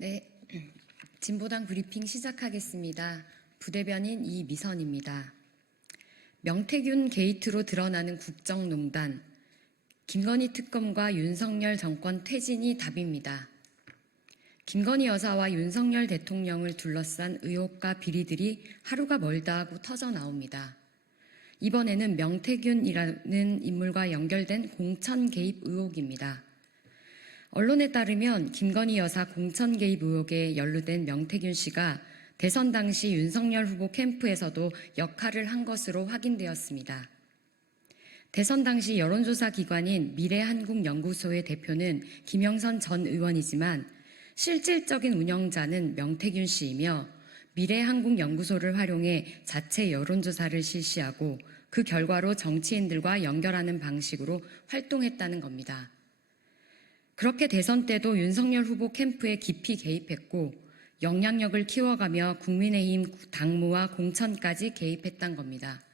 네, 진보당 브리핑 시작하겠습니다. 부대변인 이미선입니다. 명태균 게이트로 드러나는 국정농단, 김건희 특검과 윤석열 정권 퇴진이 답입니다. 김건희 여사와 윤석열 대통령을 둘러싼 의혹과 비리들이 하루가 멀다 하고 터져 나옵니다. 이번에는 명태균이라는 인물과 연결된 공천 개입 의혹입니다. 언론에 따르면 김건희 여사 공천 개입 의혹에 연루된 명태균 씨가 대선 당시 윤석열 후보 캠프에서도 역할을 한 것으로 확인되었습니다. 대선 당시 여론조사 기관인 미래한국연구소의 대표는 김영선 전 의원이지만 실질적인 운영자는 명태균 씨이며 미래한국연구소를 활용해 자체 여론조사를 실시하고 그 결과로 정치인들과 연결하는 방식으로 활동했다는 겁니다. 그렇게 대선 때도 윤석열 후보 캠프에 깊이 개입했고 영향력을 키워가며 국민의힘 당무와 공천까지 개입했던 겁니다.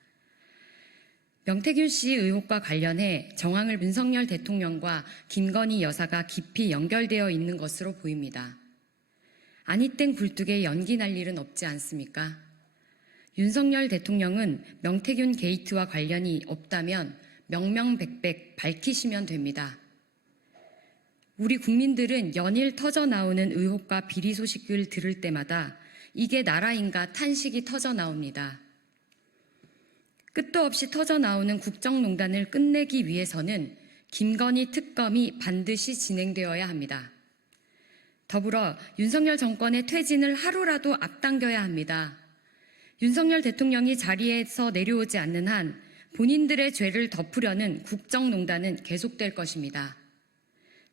명태균 씨 의혹과 관련해 정황을 윤석열 대통령과 김건희 여사가 깊이 연결되어 있는 것으로 보입니다. 아니땡 굴뚝에 연기 날 일은 없지 않습니까? 윤석열 대통령은 명태균 게이트와 관련이 없다면 명명백백 밝히시면 됩니다. 우리 국민들은 연일 터져 나오는 의혹과 비리 소식을 들을 때마다 이게 나라인가 탄식이 터져 나옵니다. 끝도 없이 터져 나오는 국정농단을 끝내기 위해서는 김건희 특검이 반드시 진행되어야 합니다. 더불어 윤석열 정권의 퇴진을 하루라도 앞당겨야 합니다. 윤석열 대통령이 자리에서 내려오지 않는 한 본인들의 죄를 덮으려는 국정농단은 계속될 것입니다.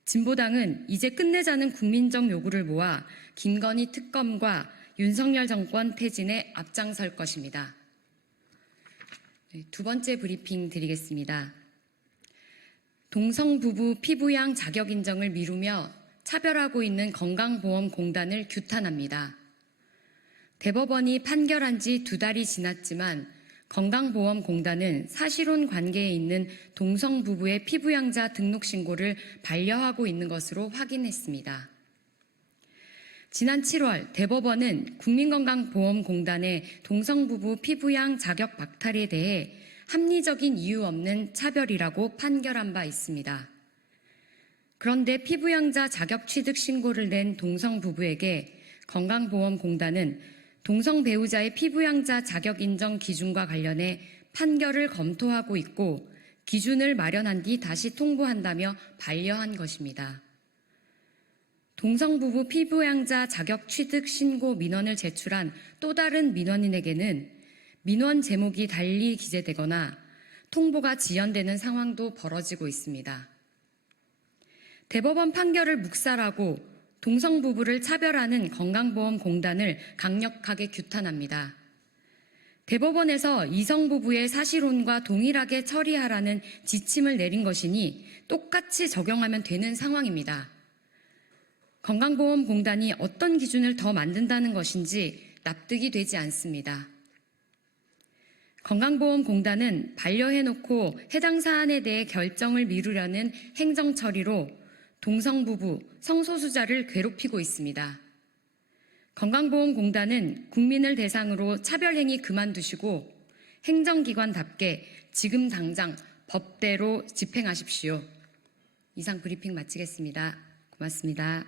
진보당은 이제 끝내자는 국민적 요구를 모아 김건희 특검과 윤석열 정권 퇴진에 앞장설 것입니다. 두 번째 브리핑 드리겠습니다. 동성 부부 피부양 자격 인정을 미루며 차별하고 있는 건강보험공단을 규탄합니다. 대법원이 판결한 지 2달이 지났지만 건강보험공단은 사실혼 관계에 있는 동성 부부의 피부양자 등록 신고를 반려하고 있는 것으로 확인했습니다. 지난 7월 대법원은 국민건강보험공단의 동성 부부 피부양 자격 박탈에 대해 합리적인 이유 없는 차별이라고 판결한 바 있습니다. 그런데 피부양자 자격 취득 신고를 낸 동성 부부에게 건강보험공단은 동성 배우자의 피부양자 자격 인정 기준과 관련해 판결을 검토하고 있고 기준을 마련한 뒤 다시 통보한다며 반려한 것입니다. 동성 부부 피부양자 자격 취득 신고 민원을 제출한 또 다른 민원인에게는 민원 제목이 달리 기재되거나 통보가 지연되는 상황도 벌어지고 있습니다. 대법원 판결을 묵살하고 동성 부부를 차별하는 건강보험공단을 강력하게 규탄합니다. 대법원에서 이성 부부의 사실혼과 동일하게 처리하라는 지침을 내린 것이니 똑같이 적용하면 되는 상황입니다. 건강보험공단이 어떤 기준을 더 만든다는 것인지 납득이 되지 않습니다. 건강보험공단은 반려해놓고 해당 사안에 대해 결정을 미루려는 행정처리로 동성부부, 성소수자를 괴롭히고 있습니다. 건강보험공단은 국민을 대상으로 차별행위 그만두시고 행정기관답게 지금 당장 법대로 집행하십시오. 이상 브리핑 마치겠습니다. 고맙습니다.